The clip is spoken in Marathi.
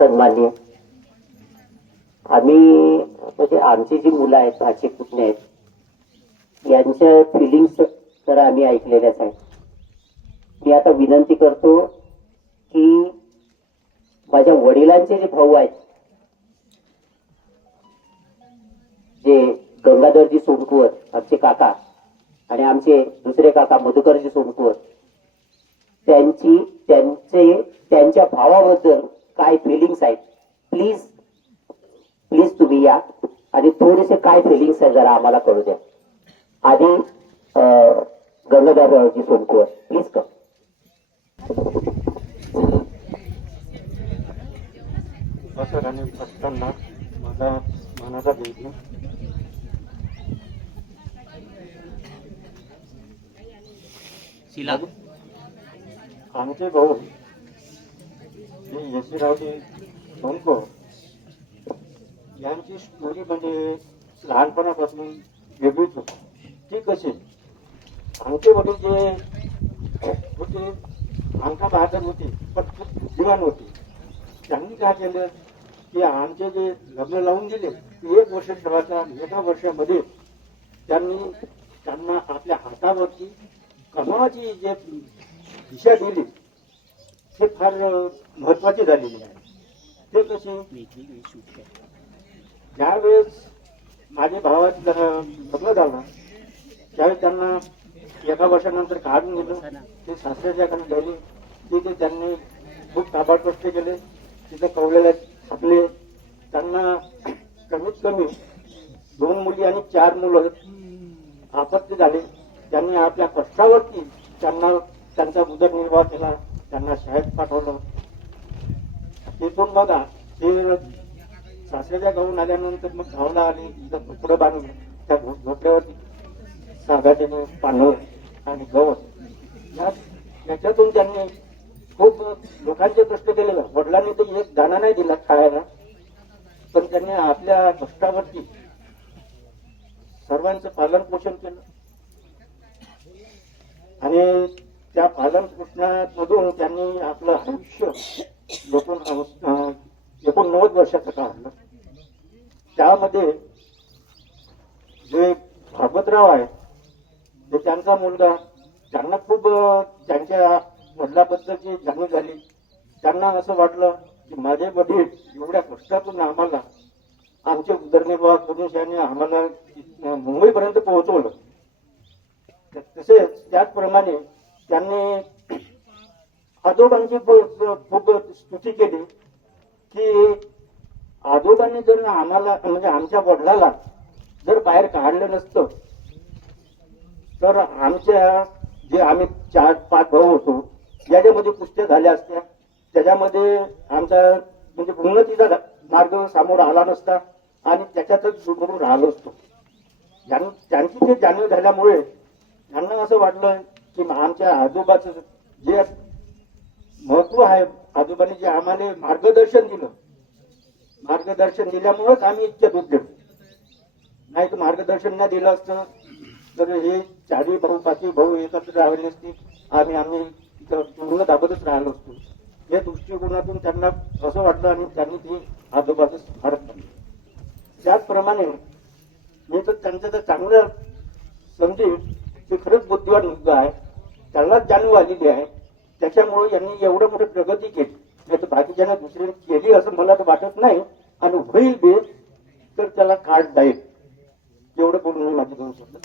सन्मान्य. आम्ही म्हणजे आमची जी मुलं आहेत भाचे पुतणे आहेत यांच्या फिलिंग्स तर आम्ही ऐकलेल्याच आहेत. मी आता विनंती करतो की माझ्या वडिलांचे जे भाऊ आहेत जे गंगाधरजी सोनकुवर आमचे काका आणि आमचे दुसरे काका मधुकरजी सोनकुवर त्यांची त्यांचे त्यांच्या भावाबद्दल काय फिलिंग्स आहेत? प्लीज प्लीज तुम्ही या. आणि थोडेसे काय फिलिंग्स आहेत जरा आम्हाला कळू द्या. आधी अं, गंगाधरजी सोनकुवर प्लीज कम असं आणि असताना माझा मनाचा शिला. आमचे भाऊ हे यशरावजी सोनको यांची स्टोरी म्हणजे लहानपणापासून वेगळीच होती. ती कशी? आमचे म्हणजे वडील जे होते आमच्या बहादर होते पण खूप बुद्धिमान होते. त्यांनी काय केलं? की आमचे जे लग्न लावून दिले ते एक वर्ष ठेवायचा एका वर्षामध्ये त्यांनी त्यांना आपल्या हातावरती कमाची जे दिशा दिली हे फार महत्त्वाचे झालेली आहे. ते कसे? ज्यावेळेस माझ्या भावाचं लग्न झालं त्यावेळेस त्यांना एका वर्षानंतर काढून दिलं ते सासऱ्याच्या खाली झाले तिथे त्यांनी खूप ताबाड केले. तिथे कवलेल्या छापले. त्यांना कमीत कमी दोन मुली आणि चार मुलं आपत्ती झाले. त्यांनी आपल्या कष्टावरती त्यांना त्यांचा उदरनिर्वाह केला. त्यांना शाळेत पाठवलं. तिथून बघा ते सासऱ्याच्या गाऊन आल्यानंतर मग गावला आली इथं झोपडं बांधून त्या झो- झोपड्यावरती सागाचे आणि गवत. या याच्यातून त्यांनी खूप लोकांचे कष्ट केले. वडिलांनी तर एक दाणा नाही दिला खायला पण त्यांनी आपल्या कष्टावरती सर्वांचं पालन पोषण केलं. आणि त्या पालन कृष्णामधून त्यांनी आपलं आयुष्य एकूण एकोणनव्वद वर्षाचं काढलं त्यामध्ये जे भागवतराव आहे ते त्यांचा मुलगा त्यांना खूप त्यांच्या वडिलाबद्दलची जाणीव झाली त्यांना असं वाटलं की माझे वडील एवढ्या कष्टातून आम्हाला आमचे उदरनिर्वाह करून त्यांनी आम्हाला मुंबईपर्यंत पोहोचवलं. तसेच त्याचप्रमाणे त्यांनी आजोबांची खूप खूप स्तुती केली की आजोबांनी जर आम्हाला म्हणजे आमच्या वडिलाला जर बाहेर काढलं नसतं तर आमच्या जे आम्ही चार पाच भाऊ होतो याच्यामध्ये कुस्त्या झाल्या असत्या. त्याच्यामध्ये आमचा म्हणजे उन्नतीचा मार्ग समोर आला नसता आणि त्याच्यातच सुटून राहिलो असतो. ज्यां- त्यांची ते जाणीव झाल्यामुळे त्यांना असं वाटलं की आमच्या आजोबाचं जे महत्त्व आहे आजोबांनी जे आम्हाला मार्गदर्शन दिलं. मार्गदर्शन दिल्यामुळेच आम्ही इतक्या दूध देतो नाही तर मार्गदर्शन नाही दिलं असतं तर हे चारही भाऊ पाचवी भाऊ एकत्र राहिले असते. आम्ही आम्ही इथं पूर्ण दाबतच राहिलो असतो. या दृष्टिकोनातून त्यांना असं वाटलं आणि त्यांनी ते आजोबाचं स्मारक बनलं त्याचप्रमाणे मी तर त्यांचं तर चांगलं समजेल ते खरंच बुद्धिवान मुद्दा आहे. त्यांनाच जाणीव आलेली आहे. त्याच्यामुळे यांनी एवढं मोठी प्रगती केली. नाही तर बाकीच्यांना दुसरी केली असं मला तर वाटत नाही. आणि होईल बे तर त्याला कार्ड जाईल एवढं बोलून मी माझी दोन शब्द